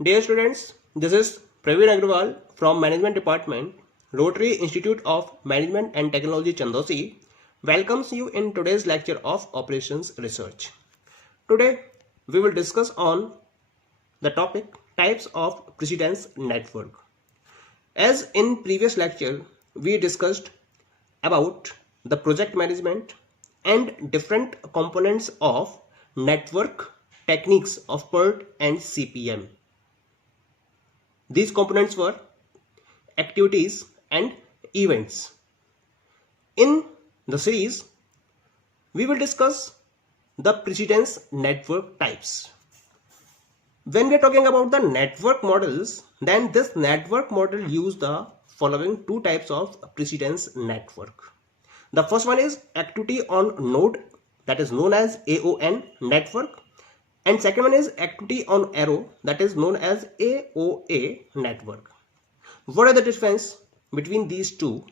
Dear students, this is Praveen Agrawal from Management Department, Rotary Institute of Management and Technology Chandosi welcomes you in today's lecture of Operations Research. Today, we will discuss on the topic types of precedence network. As in previous lecture, we discussed about the project management and different components of network techniques of PERT and CPM. These components were activities and events. In the series, we will discuss the precedence network types. When we are talking about the network models, then this network model use the following two types of precedence network. The first one is activity on node, that is known as AON network, and second one is activity on arrow, that is known as AOA network. What are the difference between these two?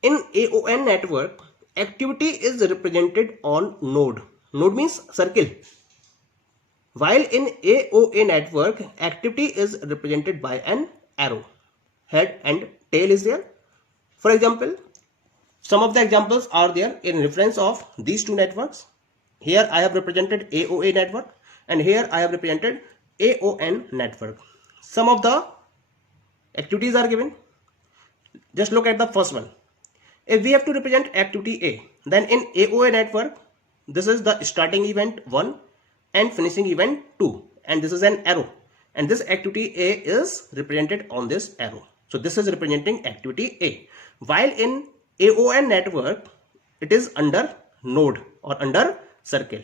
In AON network, activity is represented on node. Node means circle. While in AOA network, activity is represented by an arrow. Head and tail is there. For example, some of the examples are there in reference of these two networks. Here I have represented AOA network and here I have represented AON network. Some of the activities are given. Just look at the first one. If we have to represent activity A, then in AOA network, this is the starting event 1 and finishing event 2, and this is an arrow, and this activity A is represented on this arrow. So this is representing activity A. While in AON network, it is under node or under circle.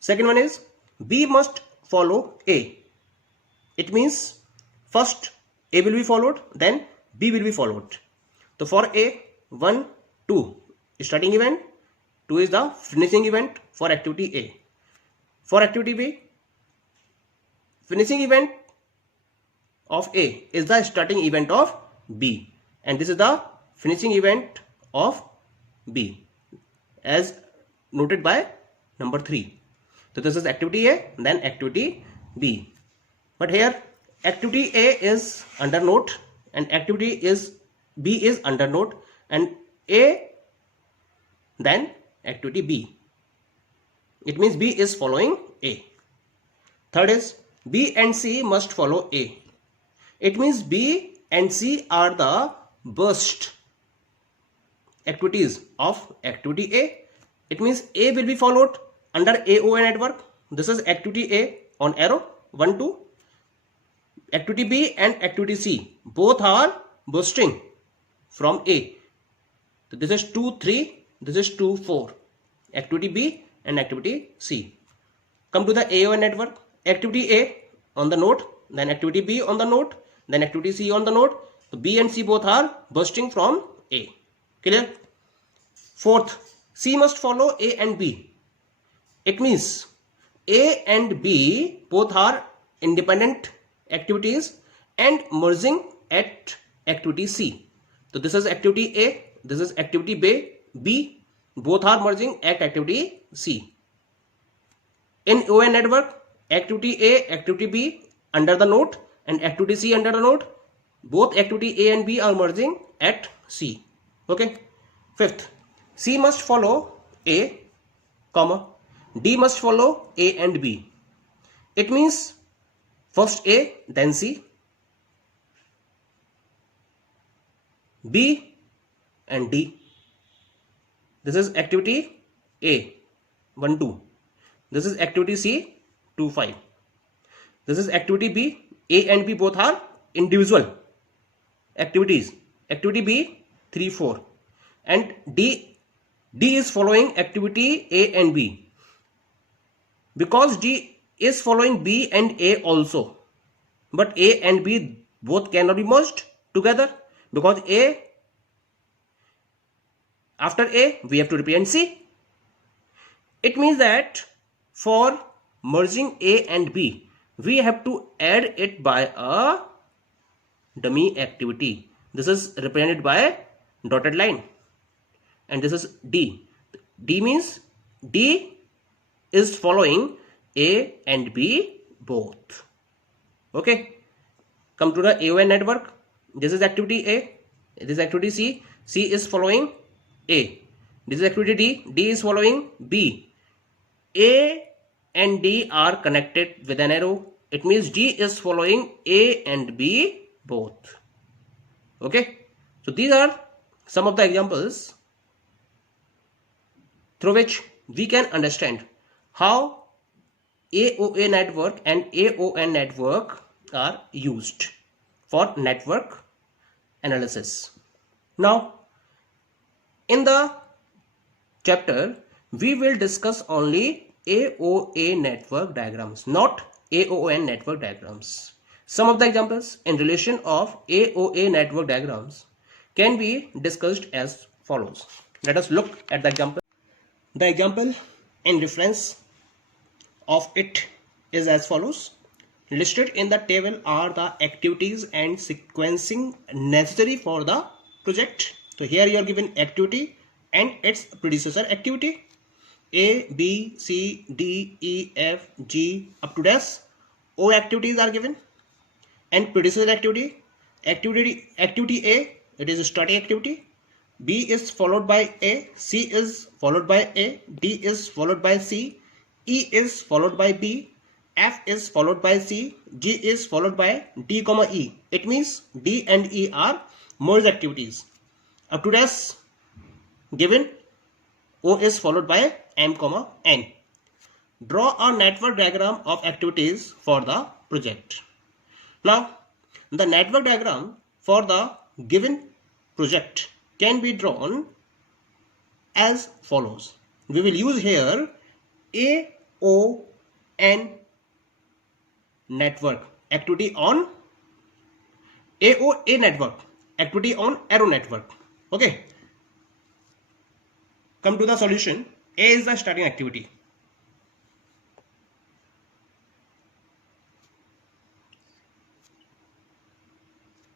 Second one is B must follow A. It means first A will be followed, then B will be followed. So for A, 1, 2 starting event, 2 is the finishing event for activity A. For activity B, finishing event of A is the starting event of B, and this is the finishing event of B as noted by number 3. So this is activity A, then activity B. But here activity A is under node and activity is B is under node, and A then activity B. It means B is following A. Third is B and C must follow A. It means B and C are the burst activities of activity A. It means A will be followed under AOA network. This is activity A on arrow 1, 2. Activity B and activity C both are bursting from A. So this is 2, 3. This is 2, 4. Activity B and activity C. Come to the AON network. Activity A on the node, then activity B on the node, then activity C on the node. So B and C both are bursting from A. Clear? Fourth, C must follow A and B. It means A and B both are independent activities and merging at activity C. So this is activity A, this is activity B, both are merging at activity C. In AON network, activity A, activity B under the node and activity C under the node, both activity A and B are merging at C. Okay. Fifth, C must follow A, comma, D must follow A and B. It means first A, then C, B and D. This is activity A, 1, 2. This is activity C, 2, 5. This is activity B. A and B both are individual activities. Activity B, 3, 4. And D is following activity A and B. Because D is following B and A also. But A and B both cannot be merged together, because after A we have to represent C. It means that for merging A and B, we have to add it by a dummy activity. This is represented by dotted line, and this is D. D means D is following A and B both. Okay, come to the AON network. This is activity A. This is activity C. C is following A. This is activity D. D is following B. A and D are connected with an arrow. It means D is following A and B both. Okay, so these are some of the examples through which we can understand how AOA network and AON network are used for network analysis. Now, in the chapter, we will discuss only AOA network diagrams, not AON network diagrams. Some of the examples in relation of AOA network diagrams can be discussed as follows. Let us look at the example. The example in reference of it is as follows. Listed in the table are the activities and sequencing necessary for the project. So here you are given activity and its predecessor activity. A, B, C, D, E, F, G up to dash. O activities are given and predecessor activity. Activity A, it is a starting activity. B is followed by A, C is followed by A, D is followed by C, E is followed by B, F is followed by C, G is followed by D, E. It means D and E are merge activities. Up to dash given, O is followed by M, N. Draw a network diagram of activities for the project. Now, the network diagram for the given project can be drawn as follows. We will use here AON network, activity on AOA network, activity on arrow network. Okay, come to the solution. A is the starting activity.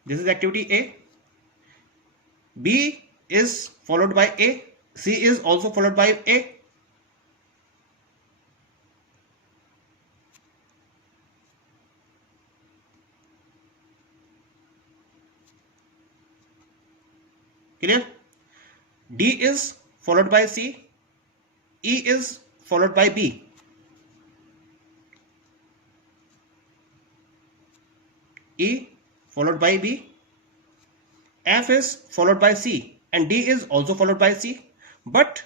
This is activity A. B is followed by A. C is also followed by A. Clear? D is followed by C. E is followed by B. E followed by B. F is followed by C and D is also followed by C, but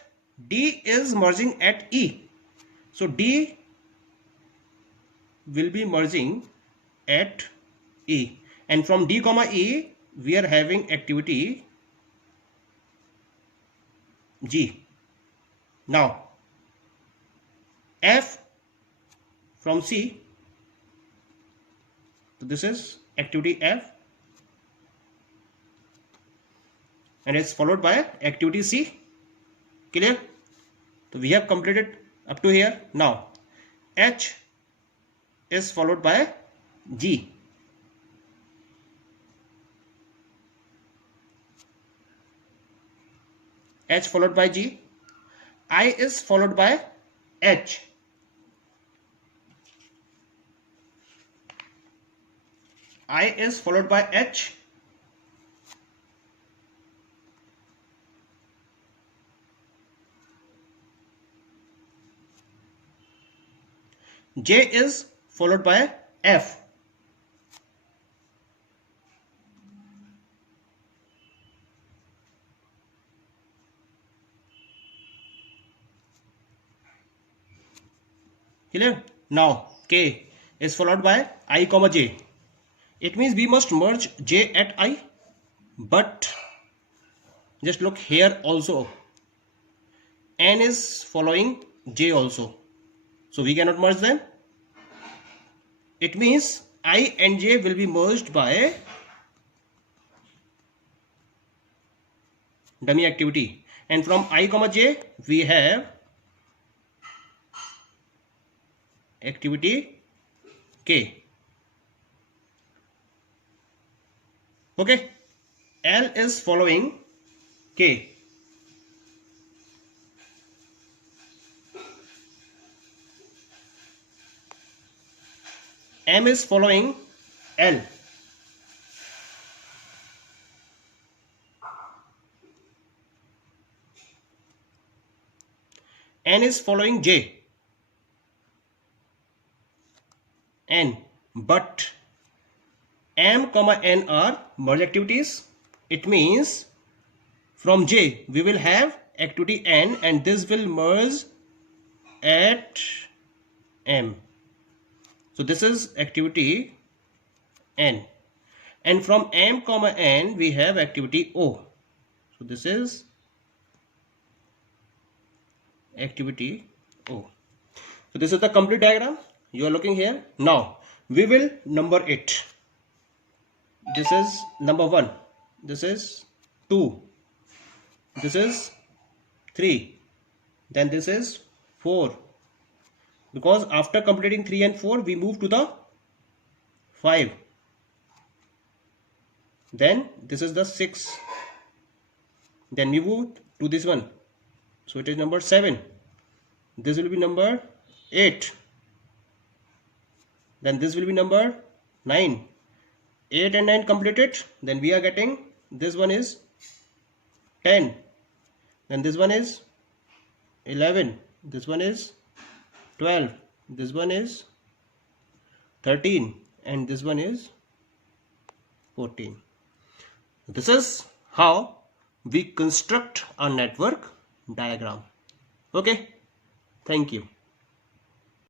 D is merging at E. So D will be merging at E, and from D, E we are having activity G. Now F from C, so this is activity F and it's followed by activity C. Clear? So we have completed up to here. Now H is followed by G. H followed by G. I is followed by H. I is followed by H. J is followed by F. Clear? Now K is followed by I, J. It means we must merge J at I, but just look here also. N is following J also, so we cannot merge them. It means I and J will be merged by dummy activity, and from I, J we have activity K. Okay, L is following K. M is following L. N is following J. N. But M, N are merge activities. It means from J we will have activity N and this will merge at M. So this is activity N. And from M, N we have activity O. So this is activity O. So this is the complete diagram you are looking here. Now we will number it. This is number 1. This is 2. This is 3. Then this is 4. Because after completing 3 and 4 we move to the 5. Then this is the 6. Then we move to this one. So it is number 7. This will be number 8. Then this will be number 9. 8 and 9 completed. Then we are getting this one is 10. Then this one is 11. This one is 12. This one is 13. And this one is 14. This is how we construct a network diagram. Okay. Thank you.